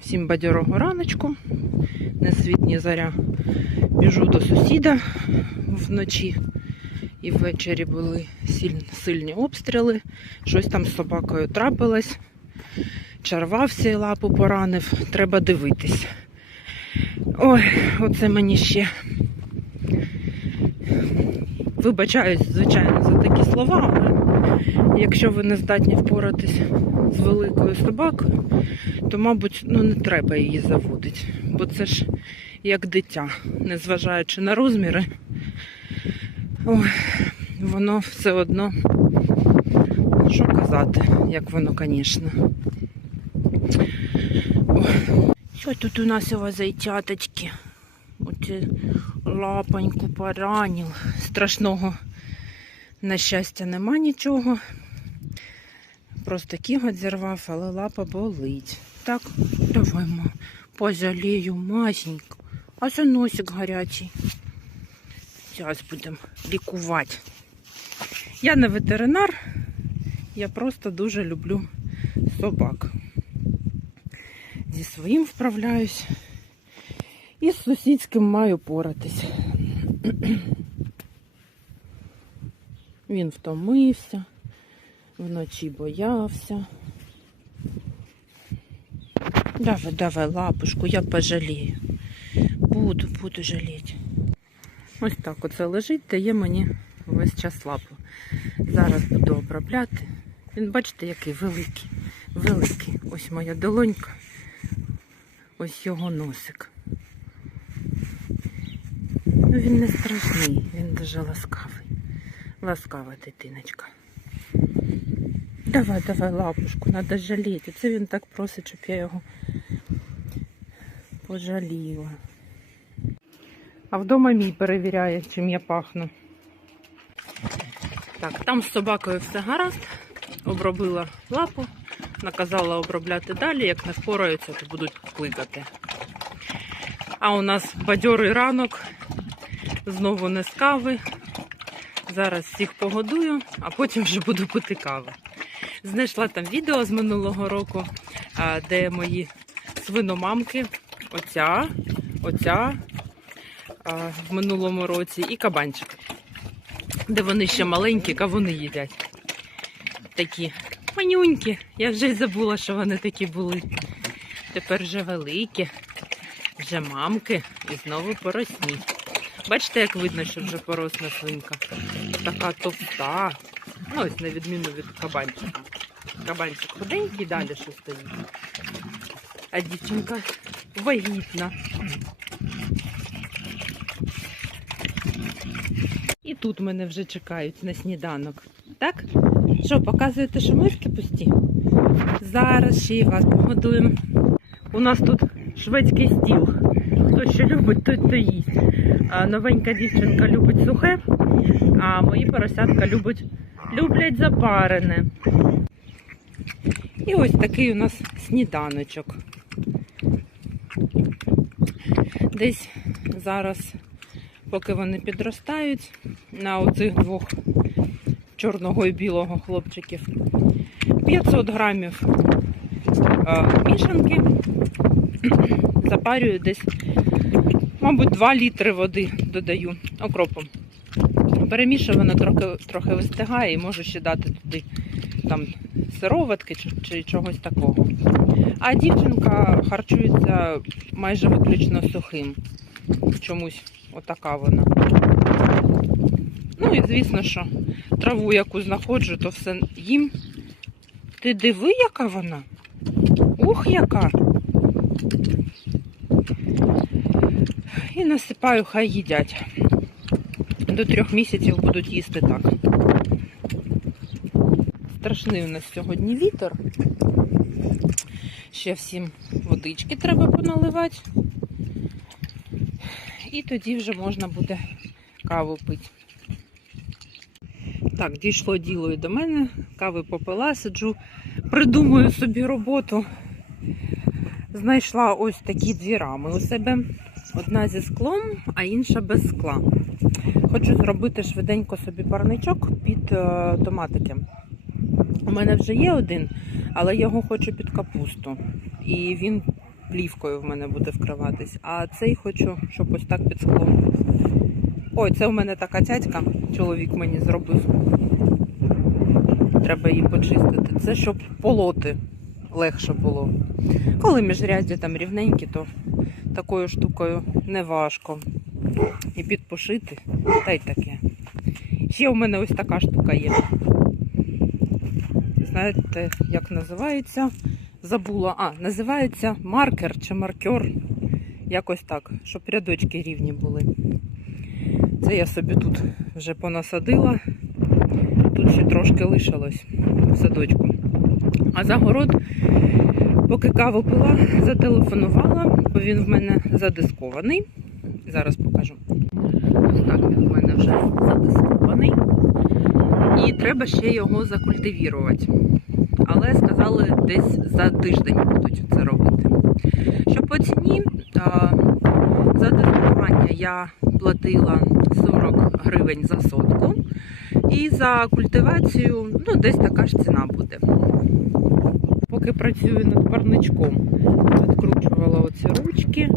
Всім бадьорого раночку. Не світ, ні заря. Біжу до сусіда вночі. І ввечері були сильні обстріли. Щось там з собакою трапилось. Чарвався і лапу поранив. Треба дивитись. Ой, оце мені ще. Вибачаюсь, звичайно, за такі слова, якщо ви не здатні впоратись з великою собакою, то, мабуть, ну не треба її заводити. Бо це ж як дитя, незважаючи на розміри, ой, воно все одно, що казати, як воно, звісно. Що тут у нас у вас зайчаточки? Оце лапоньку поранив. Страшного, на щастя, нема нічого. Просто кіготь зірвав, але лапа болить. Так, давай, ма, пожалію, масенька. А це носик гарячий. Зараз будемо лікувати. Я не ветеринар, я просто дуже люблю собак. Зі своїм вправляюсь. І з сусідським маю поратись. Він втомився, вночі боявся. Давай, давай, лапушку, я пожалію. Буду, буду жаліти. Ось так оце лежить, дає мені весь час лапу. Зараз буду обробляти. Він, бачите, який великий, великий. Ось моя долонька, ось його носик. Ну, він не страшний, він дуже ласкавий. Ласкава дитиночка. Давай, давай, лапушку, треба жаліти. Це він так просить, щоб я його пожаліла. А вдома мій перевіряє, чим я пахну. Так, там з собакою все гаразд. Обробила лапу, наказала обробляти далі. Як не впораються, то будуть кликати. А у нас бадьорий ранок. Знову не з кави. Зараз всіх погодую, а потім вже буду пити каву. Знайшла там відео з минулого року, де мої свиномамки, оця, оця в минулому році і кабанчик, де вони ще маленькі, кавуни їдять. Такі манюнькі. Я вже й забула, що вони такі були. Тепер вже великі, вже мамки і знову поросні. Бачите, як видно, що вже поросна свинка. Така товста. Ну, ось на відміну від кабанчика. Кабанчик худенький, далі що стоїть. А дівчинка вагітна. І тут мене вже чекають на сніданок. Так? Що, показуєте, що миски пусті? Зараз ще й вас погодуємо. У нас тут шведський стіл. Хто що любить, той то їсть. Новенька дівчинка любить сухе, а мої поросятка любять, люблять запарене. І ось такий у нас сніданочок. Десь зараз, поки вони підростають, на оцих двох чорного і білого хлопчиків 500 грамів мішанки запарюю десь, мабуть, 2 літри води додаю окропом. Перемішую, воно трохи, трохи вистигає і можу ще дати туди там сироватки чи, чи чогось такого. А дівчинка харчується майже виключно сухим. Чомусь отака вона. Ну і звісно, що траву, яку знаходжу, то все їм. Ти диви, яка вона? Ух, яка! І насипаю, хай їдять. До трьох місяців будуть їсти так. Страшний у нас сьогодні вітер. Ще всім водички треба поналивати. І тоді вже можна буде каву пити. Так, дійшло діло і до мене. Кави попила, сиджу, придумую собі роботу. Знайшла ось такі дві рами у себе. Одна зі склом, а інша без скла. Хочу зробити швиденько собі парничок під е, томатики. У мене вже є один, але я його хочу під капусту. І він плівкою в мене буде вкриватись. А цей хочу, щоб ось так під склом. Ой, це в мене така цяцька, чоловік мені зробив. Треба її почистити. Це щоб полоти легше було. Коли міжряддя там рівненькі, то такою штукою не важко. І підпошити, та й таке. Ще в мене ось така штука є. Знаєте, як називається? Забула. А, називається маркер чи маркер. Якось так, щоб рядочки рівні були. Це я собі тут вже понасадила. Тут ще трошки лишилось в садочку. А загород, поки каву пила, зателефонувала, бо він в мене задискований. Зараз покажу. Ось так він в мене вже задискований. І треба ще його закультивірувати. Але сказали, десь за тиждень будуть це робити. Що по ціні, за дискування я платила 40 гривень за сотку. І за культивацію, ну, десь така ж ціна буде. Поки працюю над парничком, відкручувала оці ручки,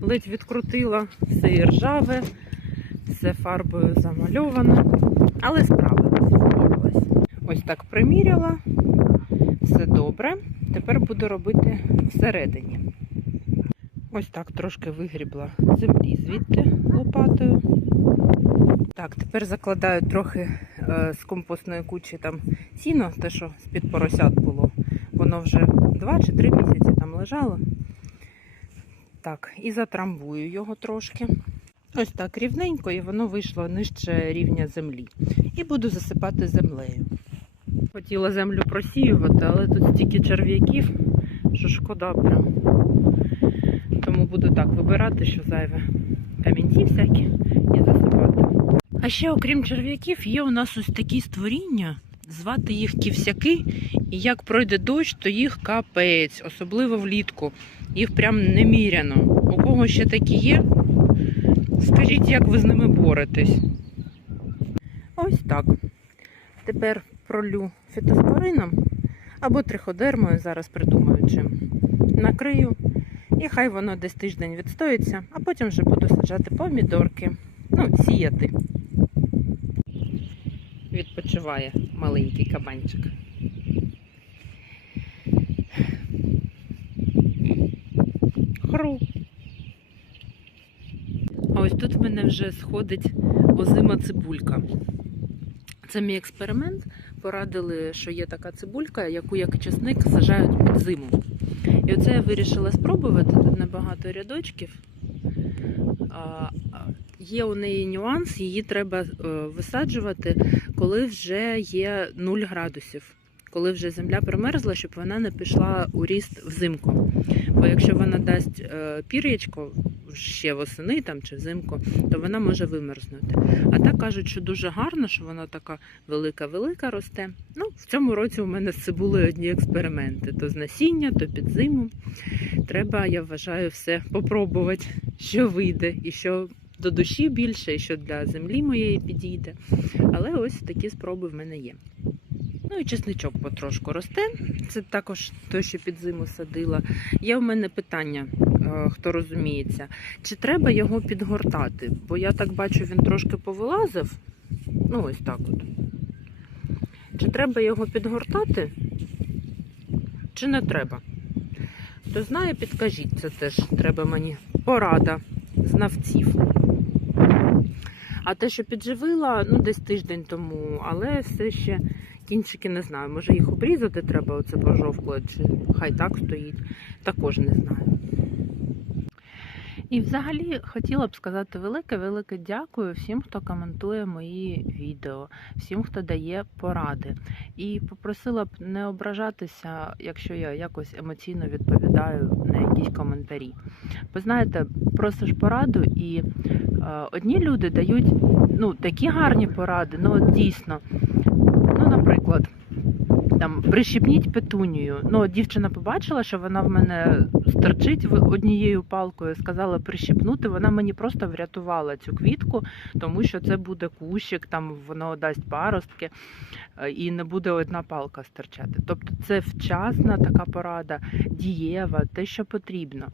ледь відкрутила, все і ржаве, все фарбою замальовано, але справилась, впоралась. Ось так приміряла, все добре. Тепер буду робити всередині. Ось так трошки вигрібла землі звідти лопатою. Так, тепер закладаю трохи е, з компостної кучі там сіно, те, що з-під поросят було. Воно вже 2 чи 3 місяці там лежало. Так, і затрамбую його трошки. Ось так рівненько, і воно вийшло нижче рівня землі. І буду засипати землею. Хотіла землю просіювати, але тут стільки черв'яків, що шкода прям. Тому буду так вибирати, що зайве камінці всякі і засипати. А ще, окрім черв'яків, є у нас ось такі створіння. Звати їх ківсяки, і як пройде дощ, то їх капець, особливо влітку. Їх прям неміряно. У кого ще такі є? Скажіть, як ви з ними боретесь? Ось так. Тепер пролю фітоспорином або триходермою, зараз придумаю чим. Накрию, і хай воно десь тиждень відстоїться, а потім вже буду саджати помідорки. Ну, сіяти. Відпочиває маленький кабанчик. Хру. А ось тут в мене вже сходить озима цибулька. Це мій експеримент. Порадили, що є така цибулька, яку як чесник сажають під зиму. І оце я вирішила спробувати. Тут небагато рядочків. Є у неї нюанс, її треба е, висаджувати, коли вже є 0 градусів. Коли вже земля примерзла, щоб вона не пішла у ріст взимку. Бо якщо вона дасть е, пір'ячко ще восени там, чи взимку, то вона може вимерзнути. А так кажуть, що дуже гарно, що вона така велика-велика росте. Ну, в цьому році у мене з цибулею одні експерименти: то з насіння, то під зиму. Треба, я вважаю, все попробувати, що вийде, і що до душі більше, що для землі моєї підійде. Але ось такі спроби в мене є. Ну і чесничок потрошку росте. Це також той, що під зиму садила. Є в мене питання, е, хто розуміється, чи треба його підгортати? Бо я так бачу, він трошки повилазив. Ну, ось так от. Чи треба його підгортати, чи не треба? Хто знає, підкажіть, це теж треба мені порада знавців. А те, що підживила, ну десь тиждень тому, але все ще кінчики не знаю. Може їх обрізати треба, оце пожовкло, чи хай так стоїть. Також не знаю. І взагалі хотіла б сказати велике-велике дякую всім, хто коментує мої відео, всім, хто дає поради. І попросила б не ображатися, якщо я якось емоційно відповідаю на якісь коментарі. Ви знаєте, просиш пораду, і е, одні люди дають ну, такі гарні поради, ну от дійсно. Ну, наприклад, там прищепніть петунію. Ну, дівчина побачила, що вона в мене стерчить однією палкою, сказала прищепнути. Вона мені просто врятувала цю квітку, тому що це буде кущик, там воно дасть паростки е, і не буде одна палка стирчати. Тобто це вчасна така порада, дієва, те, що потрібно.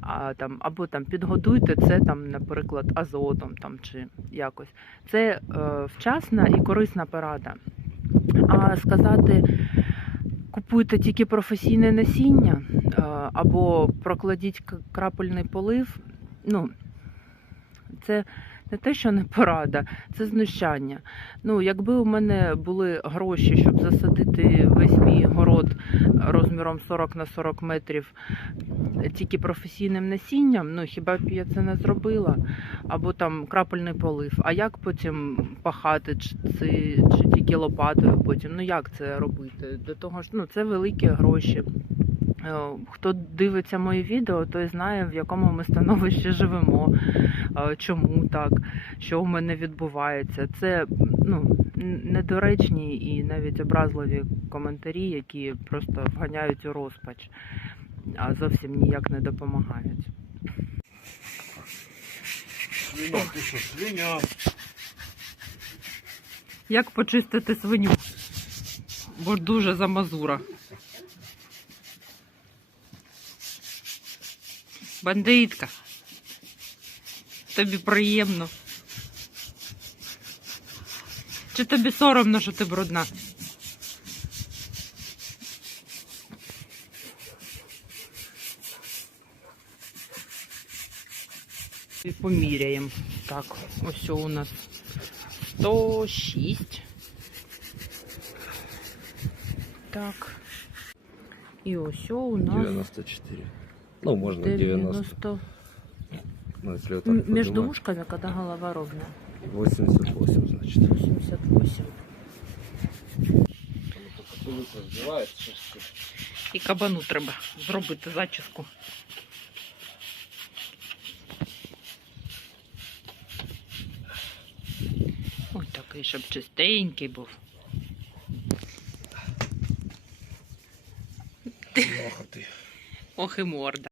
А, там, або там підгодуйте це, там, наприклад, азотом там, чи якось. Це е, вчасна і корисна порада. А сказати, купуйте тільки професійне насіння або прокладіть крапельний полив. Ну, це не те, що не порада, це знущання. Ну, якби у мене були гроші, щоб засадити весь мій город розміром 40 на 40 метрів тільки професійним насінням, ну хіба б я це не зробила? Або там крапельний полив. А як потім пахати, чи, чи, чи тільки лопатою потім? Ну як це робити? До того ж, ну це великі гроші. Е, Хто дивиться мої відео, той знає, в якому ми становищі живемо, е, чому так, що у мене відбувається. Це ну, недоречні і навіть образливі коментарі, які просто вганяють у розпач, а зовсім ніяк не допомагають. Свиня, ти що, свиня? Як почистити свиню? Бо ж дуже замазура. Бандитка. Тобі приємно. Чи тобі соромно, що ти брудна? І поміряємо. Так, ось у нас 106. Так. І ось у нас 94. Ну, можно 90. 90. Ну, если вот М- так Между поднимать. ушками, когда голова ровная. 88, значит. 88. разбивается. І кабану треба зробити зачіску. Ось такий, щоб чистенький був. Ох, ты. Ох і морда.